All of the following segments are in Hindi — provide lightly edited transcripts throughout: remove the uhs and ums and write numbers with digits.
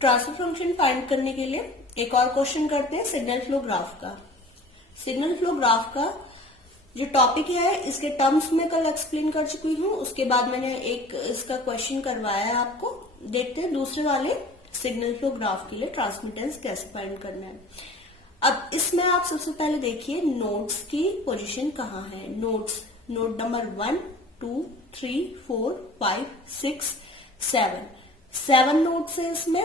ट्रांसफर फंक्शन फाइंड करने के लिए एक और क्वेश्चन करते हैं सिग्नल फ्लो ग्राफ का। सिग्नल फ्लो ग्राफ का जो टॉपिक है इसके टर्म्स में कल एक्सप्लेन कर चुकी हूँ, उसके बाद मैंने एक इसका क्वेश्चन करवाया है आपको। देखते हैं दूसरे वाले सिग्नल फ्लो ग्राफ के लिए ट्रांसमिटेंस कैसे फाइंड करना है। अब इसमें आप सबसे पहले देखिए नोड्स की पोजीशन कहाँ है। नोड नंबर 1, 2, 3, 4, 5, 6, 7 नोड्स है इसमें।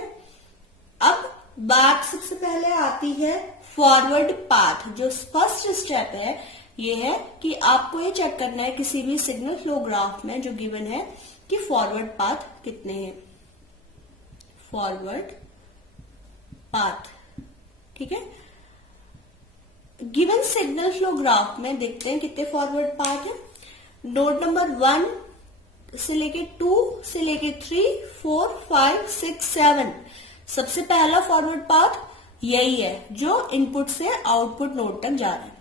अब बात सबसे पहले आती है फॉरवर्ड पाथ। जो फर्स्ट स्टेप है ये है कि आपको ये चेक करना है किसी भी सिग्नल फ्लो ग्राफ में जो गिवन है कि फॉरवर्ड पाथ कितने हैं। फॉरवर्ड पाथ, ठीक है। गिवन सिग्नल फ्लो ग्राफ में देखते हैं कितने फॉरवर्ड पाथ है। नोड नंबर 1 से लेके 2 से लेके 3, 4, 5, 6, 7 सबसे पहला फॉरवर्ड पाथ यही है जो इनपुट से आउटपुट नोड तक जा रहा है।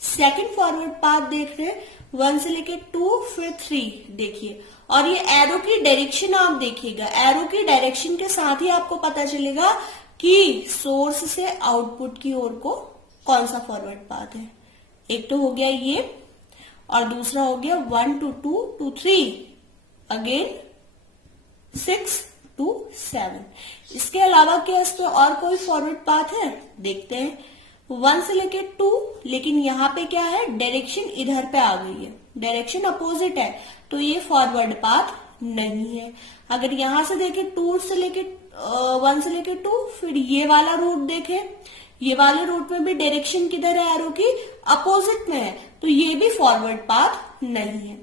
सेकंड फॉरवर्ड पाथ देख रहे हैं 1 से लेके 2 फिर 3 देखिए, और ये एरो की डायरेक्शन आप देखिएगा। एरो की डायरेक्शन के साथ ही आपको पता चलेगा कि सोर्स से आउटपुट की ओर को कौन सा फॉरवर्ड पाथ है। एक तो हो गया ये और दूसरा हो गया 1 to 2 to 3 अगेन 6 to 7। इसके अलावा क्या इसमें और कोई फॉरवर्ड पाथ है देखते हैं। 1 से लेके 2, लेकिन यहाँ पे क्या है डायरेक्शन इधर पे आ गई है, डायरेक्शन अपोजिट है, तो ये फॉरवर्ड पाथ नहीं है। अगर यहां से देखें 1 से लेके 2 फिर ये वाला रूट देखें, ये वाले रूट में भी डायरेक्शन किधर है एरो की अपोजिट में है, तो ये भी फॉरवर्ड पाथ नहीं है।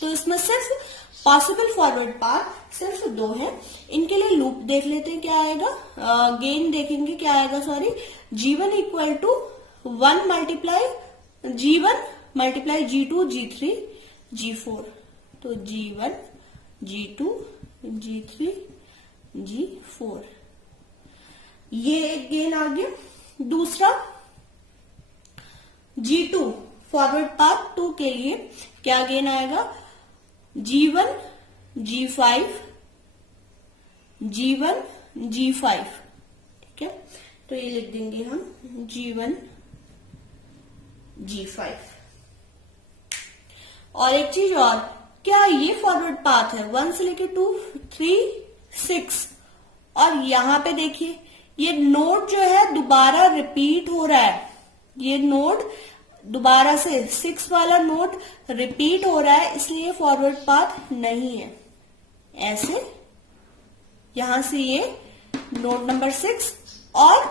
तो इसमें सिर्फ पॉसिबल फॉरवर्ड पाथ सिर्फ 2 है। इनके लिए लूप देख लेते हैं क्या आएगा, गेन देखेंगे क्या आएगा, sorry G1 equal to 1 multiply G1 multiply G2 G3 G4, तो G1 G2 G3 G4 ये एक गेन आ गया। दूसरा G2 फॉरवर्ड पाथ 2 के लिए क्या गेन आएगा, G1 G5 G1 G5, ठीक है। तो ये लिख देंगे हम G1 G5। और एक चीज और, क्या ये फॉरवर्ड पाथ है 1 से लेके 2, 3, 6, और यहां पे देखिए ये नोड जो है दोबारा रिपीट हो रहा है। ये नोड दोबारा से 6 वाला नोड रिपीट हो रहा है, इसलिए फॉरवर्ड पाथ नहीं है। ऐसे यहां से ये नोड नंबर 6 और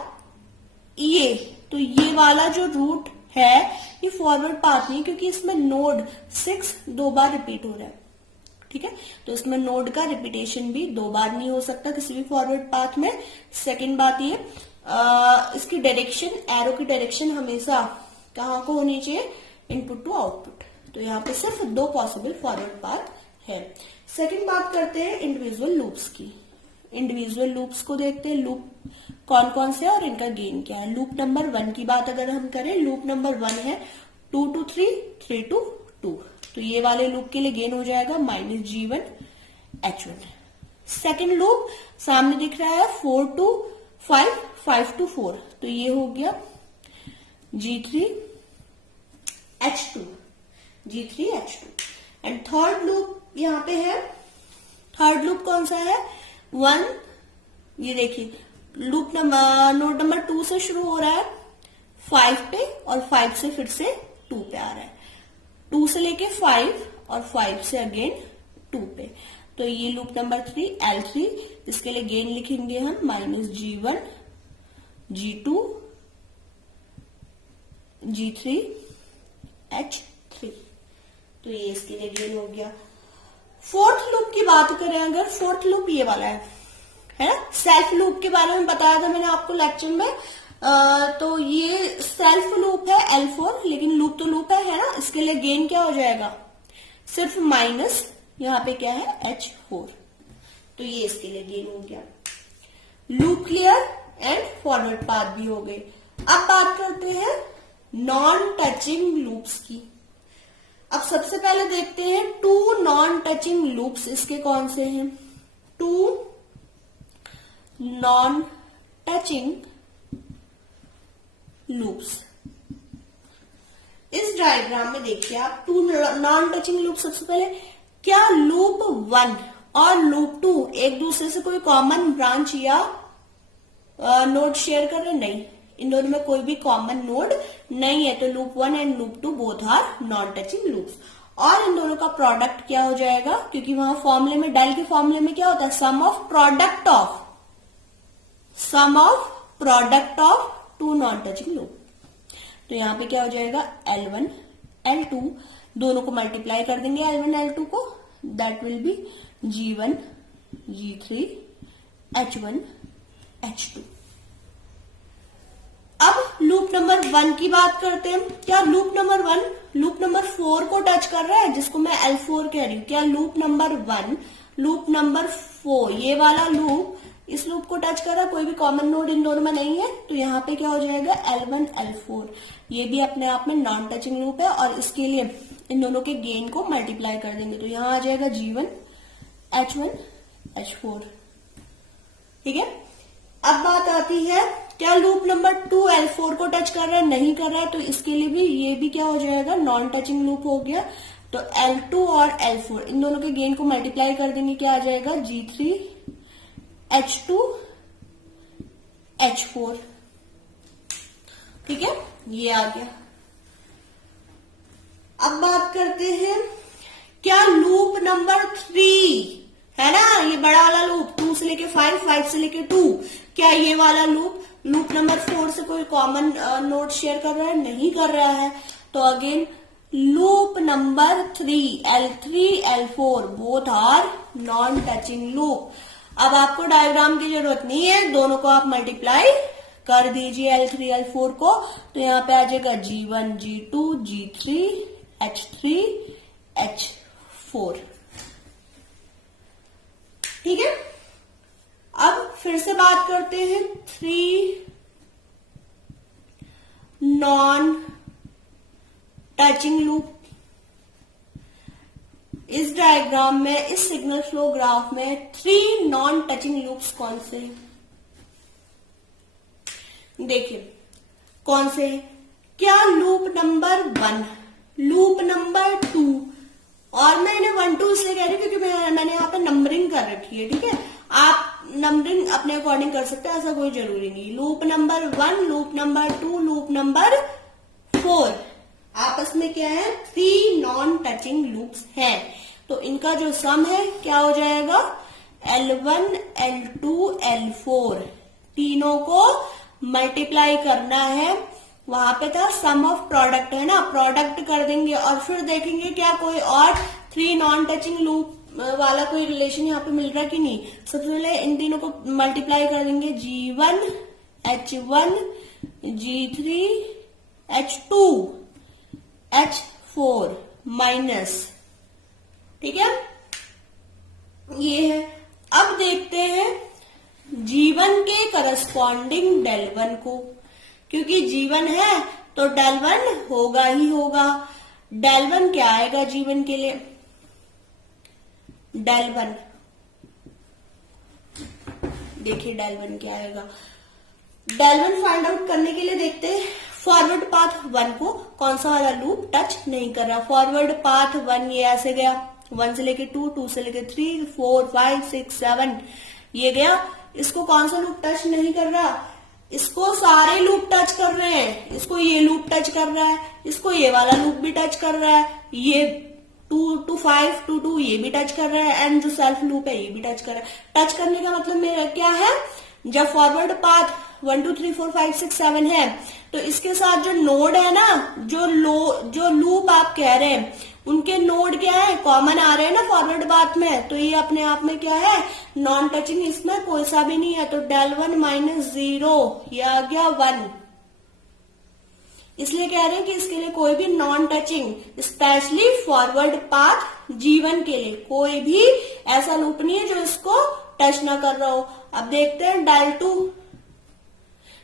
ये, तो ये वाला जो रूट है ये फॉरवर्ड पाथ नहीं, क्योंकि इसमें नोड 6 2 बार रिपीट हो रहा है, ठीक है। तो इसमें नोड का रिपीटेशन भी 2 बार नहीं हो सकता किसी भी फॉरवर्ड पाथ में। सेकंड बात ये इसकी डायरेक्शन, एरो की डायरेक्शन हमेशा कहाँ को होनी चाहिए, इनपुट टू आउटपुट। तो यहाँ पे सिर्फ 2 पॉसिबल फॉरवर्ड पाथ है। सेकंड बात करते हैं इंडिविजुअल लूप्स की। इंडिविजुअल लूप्स को देखते हैं, लूप कौन कौन से और इनका गेन क्या है। लूप नंबर 1 की बात अगर हम करें, लूप नंबर 1 है 2 to 3, 3 to 2, तो ये वाले लूप के लिए गेन हो जाएगा -G1 H1। सेकेंड लूप सामने दिख रहा है 4 to 5, 5 to 4, तो ये हो गया G3 H2, G3 H2। And third loop यहाँ पे है, थर्ड लूप कौन सा है 1, ये देखिए लूप नंबर नोड नंबर 2 से शुरू हो रहा है 5 पे और 5 से फिर से 2 पे आ रहा है, 2 से लेके 5 और 5 से अगेन 2 पे। तो ये लूप नंबर 3 L3, इसके लिए गेन लिखेंगे हम -G1 G2 G3 H3, तो ये इसके लिए गेन हो गया। फोर्थ लूप की बात करें अगर, फोर्थ लूप ये वाला है ना, सेल्फ लूप के बारे में बताया था मैंने आपको लेक्चर में। तो ये सेल्फ लूप है L4, लेकिन लूप तो लूप है ना, इसके लिए गेन क्या हो जाएगा, सिर्फ माइनस यहाँ पे क्या है H4, तो ये इसके लिए गेन हो गया। Loop clear and forward path भी हो गए। अब बात करते हैं नॉन टचिंग लूप्स की। अब सबसे पहले देखते हैं 2 नॉन टचिंग लूप्स, इसके कौन से हैं। 2 नॉन टचिंग लूप्स। इस डायग्राम में देखिए आप टू नॉन टचिंग लूप। सबसे पहले क्या लूप 1 और लूप 2 एक दूसरे से कोई कॉमन ब्रांच या नोड शेयर कर रहे? नहीं, इन दोनों में कोई भी कॉमन नोड नहीं है, तो loop 1 and loop 2 both are non touching loops. और इन दोनों का प्रोडक्ट क्या हो जाएगा, क्योंकि वहां फॉर्मूले में, डेल के फॉर्मूले में क्या होता है, sum of product of two non touching loop. तो यहां पे क्या हो जाएगा, L1 L2 दोनों को मल्टीप्लाई कर देंगे, L1 L2 को, that will be G1 G3 H1 H2। अब लूप नंबर 1 की बात करते हैं। क्या लूप नंबर 1 लूप नंबर 4 को टच कर रहा है, जिसको मैं L4 कह रही हूं? क्या लूप नंबर 1 लूप नंबर 4 ये वाला लूप इस लूप को टच कर रहा है? कोई भी कॉमन नोड इन दोनों में नहीं है, तो यहाँ पे क्या हो जाएगा, L1 L4 ये भी अपने आप में नॉन टचिंग लूप है, और इसके लिए इन दोनों के गेन को मल्टीप्लाई कर देंगे, तो यहां आ जाएगा G1 H1 H4। ठीक है। अब बात आती है, क्या लूप नंबर 2 L4 को टच कर रहा है? नहीं कर रहा है, तो इसके लिए भी ये भी क्या हो जाएगा, नॉन टचिंग लूप हो गया। तो L2 और L4 इन दोनों के गेन को मल्टीप्लाई कर देंगे, क्या आ जाएगा, G3 H2 H4। ठीक है, ये आ गया। अब बात करते हैं, क्या लूप नंबर 3 है ना, ये बड़ा वाला लूप 2 से लेके 5, 5 से लेके 2, क्या ये वाला लूप नंबर 4 से कोई कॉमन नोड शेयर कर रहा है? नहीं कर रहा है, तो again loop number 3 L3 L4 both are non touching loop. अब आपको डायग्राम की जरूरत नहीं है, दोनों को आप मल्टीप्लाई कर दीजिए L3 L4 को, तो यहां पे आ जाएगा G1 G2 G3 H3 H4। ठीक है। अब फिर से बात करते हैं 3 नॉन टचिंग लूप। इस डायग्राम में, इस सिग्नल फ्लो ग्राफ में 3 नॉन टचिंग लूप्स कौन से हैं? देखिए कौन से हैं। क्या लूप नंबर 1 लूप नंबर 2, और मैं इन्हें 1 2 इसलिए कह रही हूँ क्योंकि मैंने यहाँ पे नंबरिंग कर रखी है। ठीक है, आप नंबरिंग अपने अकॉर्डिंग कर सकते हैं, ऐसा कोई जरूरी नहीं। Loop number 1 loop number 2 loop number 4 आपस में क्या है, 3 नॉन टचिंग लूप्स हैं, तो इनका जो सम है क्या हो जाएगा, L1 L2 L4 तीनों को मल्टीप्लाई करना है। वहां पे था सम ऑफ प्रोडक्ट है ना, प्रोडक्ट कर देंगे और फिर देखेंगे क्या कोई और 3 नॉन टचिंग लूप वाला कोई रिलेशन यहाँ पे मिल रहा है कि नहीं। सबसे पहले इन तीनों को मल्टीप्लाई कर देंगे, G1 H1 G3 H2 H4 minus. ठीक है, ये है। अब देखते हैं G1 के करस्पॉन्डिंग डेल1 को, क्योंकि G1 है तो डेल1 होगा ही होगा। डेल1 क्या आएगा G1 के लिए, डेल1 देखिए डेल1 क्या आएगा। डेल1 फाइंड आउट करने के लिए देखते हैं फॉरवर्ड पाथ 1 को कौन सा वाला लूप टच नहीं कर रहा। फॉरवर्ड पाथ 1 ये ऐसे गया, 1 से लेके 2, 2 से लेके 3, 4, 5, 6, 7 ये गया। इसको कौन सा लूप टच नहीं कर रहा, इसको सारे लूप टच कर रहे हैं। इसको ये लूप टच कर रहा है, इसको ये वाला लूप भी टच कर रहा है, ये 2 to 5 to 2 ये भी टच कर रहा है, एंड जो सेल्फ लूप है ये भी टच कर रहा है। टच करने का मतलब मेरा क्या है, जब फॉरवर्ड पाथ 1 2 3 4 5 6 7 है तो इसके साथ जो नोड है ना, जो लूप आप कह रहे हैं उनके नोड क्या है, कॉमन आ रहे हैं ना फॉरवर्ड पाथ में, तो ये अपने आप में क्या है, नॉन टचिंग, इसमें कोई सा भी नहीं है। तो डेल1 माइनस 0 ये आ गया 1। इसलिए कह रहे हैं कि इसके लिए कोई भी non touching, specially forward path G1 के लिए कोई भी ऐसा लूप नहीं है जो इसको टच ना कर रहा हो। अब देखते हैं डेल2।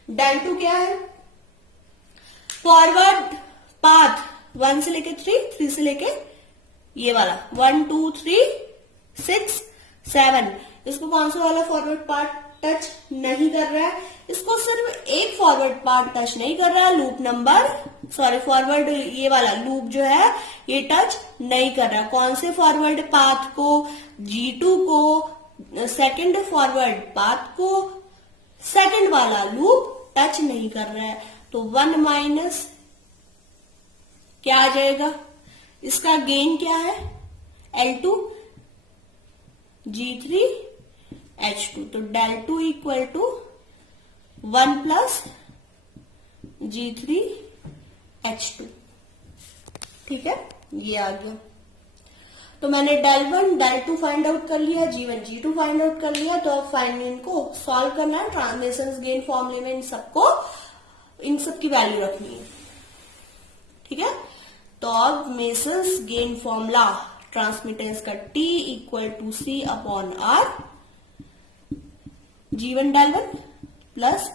डेल2 क्या है, फॉरवर्ड पाथ 1 से लेके 3, 3 से लेके ये वाला 1 2 3 6 7। इसको कौन सा वाला फॉरवर्ड पार्ट टच नहीं कर रहा है? इसको सिर्फ एक फॉरवर्ड पार्ट टच नहीं कर रहा है, लूप नंबर फॉरवर्ड ये वाला लूप जो है ये टच नहीं कर रहा। कौन से फॉरवर्ड पाथ को? G2 को, सेकंड फॉरवर्ड पाथ को, सेकंड वाला लूप टच नहीं कर रहा है। तो 1 माइनस क्या आ जाएगा? इसका गेन क्या है? L2 G3 H2। तो del 2 equal to 1 plus G3 H2। ठीक है, ये आ गया। तो मैंने del 1 del 2 फाइंड आउट कर लिया, G1 G2 फाइंड आउट कर लिया। तो अब फाइनली इनको सॉल्व करना है, ट्रांसमिशन गेन फॉर्मूले में इन सब की वैल्यू रखनी है। ठीक है, तो अब मेसन्स गेन फॉर्मूला ट्रांसमिटेंस का T equal to C upon R, G1 del 1 plus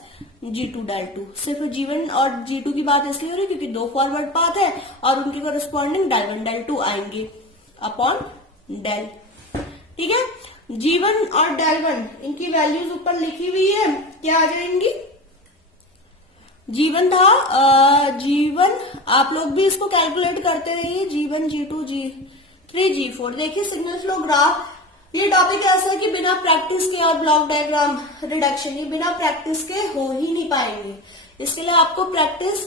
G2 del 2। सिर्फ G1 और G2 की बात इसलिए हो रही है क्योंकि दो फॉरवर्ड पाथ है और उनके कोरिस्पॉन्डिंग del 1 del 2 आएंगे अपॉन del। ठीक है, G1 और del 1 इनकी वैल्यूज ऊपर लिखी हुई है, क्या आ जाएंगी? G1 था G1, आप लोग भी इसको कैलकुलेट करते रहिए, G1 G2 G3 G4। देखिए सिग्नल फ्लो ग्राफ, ये टॉपिक ऐसा है कि बिना प्रैक्टिस के और ब्लॉक डायग्राम रिडक्शन ये बिना प्रैक्टिस के हो ही नहीं पाएंगे। इसके लिए आपको प्रैक्टिस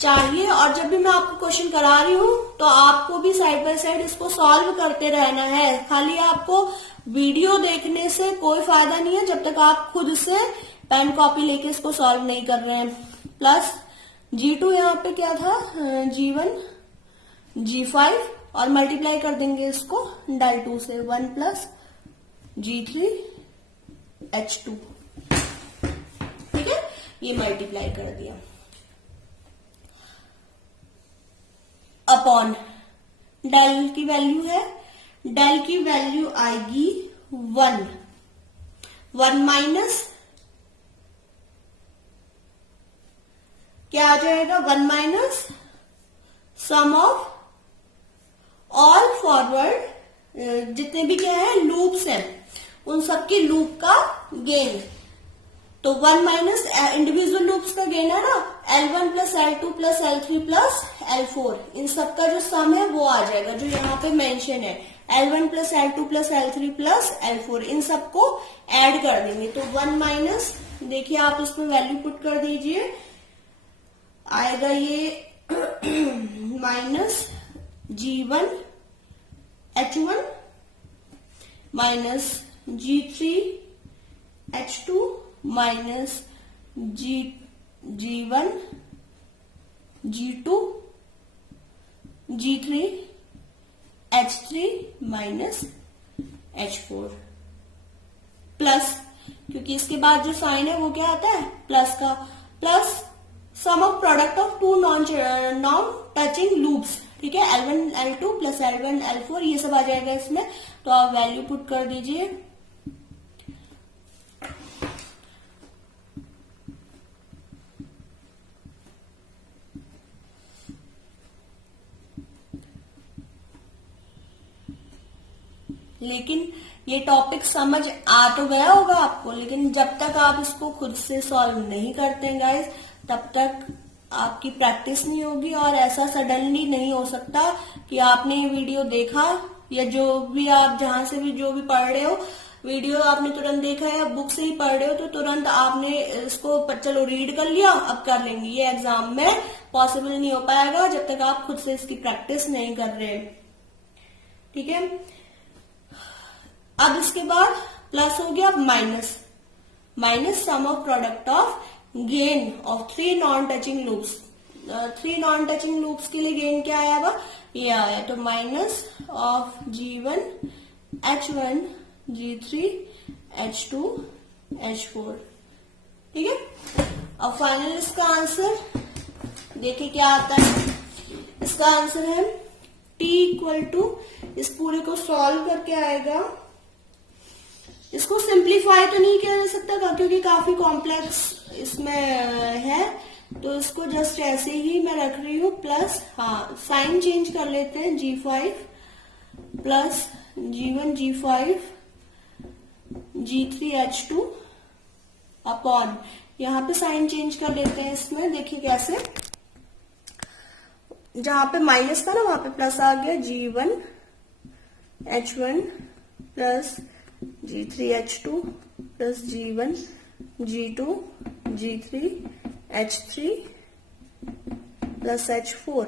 चाहिए और जब भी मैं आपको क्वेश्चन करा रही हूँ तो आपको भी साइड बाय साइड इसको सॉल्व करते रहना है। खाली आपको वीडियो देखने से कोई फायदा नहीं है जब तक आप खुद से पेन कॉपी लेके इसको सॉल्व नहीं कर रहे हैं। प्लस G2 यहाँ पे क्या था? G1 G5 और मल्टीप्लाई कर देंगे इसको del 2 से, 1 प्लस G3 H2। ठीक है, ये मल्टीप्लाई कर दिया अपॉन del की वैल्यू है, del की वैल्यू आएगी 1 माइनस क्या आ जाएगा? 1 minus sum of all forward जितने भी क्या है लूप्स हैं उन सबकी लूप का गेन। तो 1 माइनस इंडिविजुअल लूप्स का गेन है ना, L1 plus L2 plus L3 plus L4, इन सबका जो सम है वो आ जाएगा जो यहाँ पे मेंशन है। L1 plus L2 plus L3 plus L4 इन सबको ऐड कर देंगे। तो 1 माइनस, देखिए आप इसमें वैल्यू पुट कर दीजिए, आएगा ये minus G1 H1 minus G3 H2 minus G1 G2 G3 H3 minus H4 plus, क्योंकि इसके बाद जो साइन है वो क्या आता है? प्लस का, plus sum of product of two non touching loops. ठीक है, L1 L2 plus L1 L4 ये सब आ जाएगा इसमें। तो आप वैल्यू पुट कर दीजिए, लेकिन ये टॉपिक समझ आ तो गया होगा आपको, लेकिन जब तक आप इसको खुद से सॉल्व नहीं करते हैं गाइस तब तक आपकी प्रैक्टिस नहीं होगी। और ऐसा सडनली नहीं हो सकता कि आपने ये वीडियो देखा या जो भी आप जहां से भी जो भी पढ़ रहे हो, वीडियो आपने तुरंत देखा है या बुक से ही पढ़ रहे हो तो तुरंत आपने इसको चलो रीड कर लिया अब कर लेंगे, ये एग्जाम में पॉसिबल नहीं हो पाएगा जब तक आप खुद से इसकी प्रैक्टिस नहीं कर रहे। ठीक है, अब इसके बाद प्लस हो गया, minus, minus sum of product of gain of 3 non touching loops. 3 non touching loops के लिए गेन क्या आया? वो ये आया, तो minus of G1 H1 G3 H2 H4। ठीक है, अब फाइनल इसका आंसर देखिए क्या आता है। इसका आंसर है T इक्वल टू, इस पूरे को सॉल्व करके आएगा, इसको सिंप्लीफाई तो नहीं किया जा सकता था क्योंकि काफी कॉम्प्लेक्स इसमें है, तो इसको जस्ट ऐसे ही मैं रख रही हूँ। प्लस हाँ साइन चेंज कर लेते हैं, G5 plus G1 G5 G3H2 upon, यहाँ पे साइन चेंज कर लेते हैं इसमें, देखिए कैसे, जहां पे माइनस था ना वहां पे प्लस आ गया, G1H1 plus G3H2 plus G1 G2 G3H3 plus H4,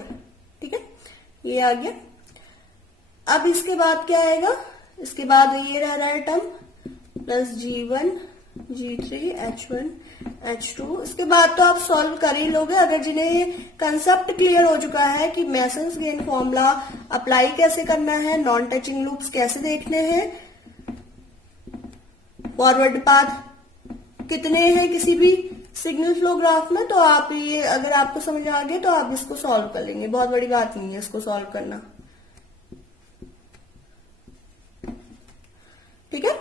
ठीक है, ये आ गया। अब इसके बाद क्या आएगा, इसके बाद ये रह रहा है term plus G1 G3H1 H2। इसके बाद तो आप सॉल्व कर ही लोगे, अगर जिन्हें कंसेप्ट क्लियर हो चुका है कि मेसन्स गेन फॉर्मूला अप्लाई कैसे करना है, नॉन टचिंग लूप्स कैसे देखने हैं, फॉरवर्ड पाथ कितने हैं किसी भी सिग्नल फ्लो ग्राफ में, तो आप ये अगर आपको समझ आ गया तो आप इसको सॉल्व कर लेंगे, बहुत बड़ी बात नहीं है इसको सॉल्व करना, ठीक है।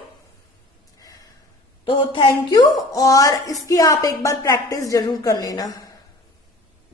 तो थैंक यू, और इसकी आप एक बार प्रैक्टिस जरूर कर लेना।